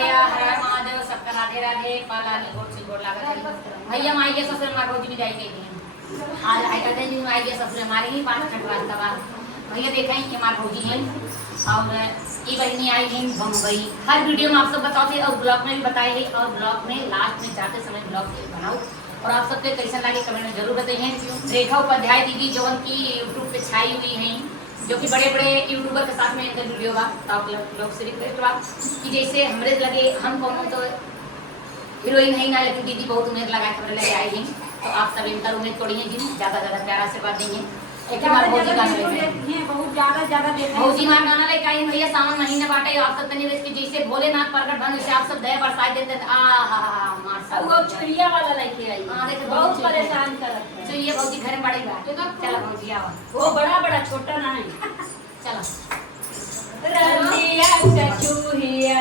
भैया हर हर महादेव सबका राधे राधे पाला ने गोड़ से गोड़ लागत भैया माई के ससुर मार रोज भी जाई के आज आई कहते हैं माई के ससुर हमारे ही 5 घंटा रास्ता बा भैया देखें कि हमार भौजी हैं और ये बहनी आई हैं बम्बई। हर वीडियो में आप सब बताते और ब्लॉग में भी बताए हैं और ब्लॉग में लास्ट में जाते समय ब्लॉग बनाओ और आप सबके कैसा लगे कमेंट में जरूर बताइए। रेखा उपाध्याय दीदी जो की यूट्यूब पे छाई हुई हैं जो कि बड़े बड़े यूट्यूबर के साथ में इनका वीडियो बा तो आप लोग से रिक्वेस्ट बा कि जैसे हमरे लगे हम कौन तो हीरोइन है ना लेकिन दीदी बहुत उम्मीद लगा के लगे आई हैं तो आप सब इनका उम्मीद तोड़िए जी ज़्यादा प्यार आशीर्वाद देंगे। एक बार भौजी गाना लेके बहुत ज्यादा देते हैं भौजी मार गाना लेके आई भैया सावन महीने बाटे आप सब तनी की जैसे भोलेनाथ प्रकट भन से आप सब दया बरसाई देते आ हा मार सब वो छुरिया वाला लेके आई हां देखे बहुत परेशान करत है। तो ये भौजी घर में बड़ी बात चलो भौजी आओ वो बड़ा छोटा ना है। चलो रंदिया चचूहिया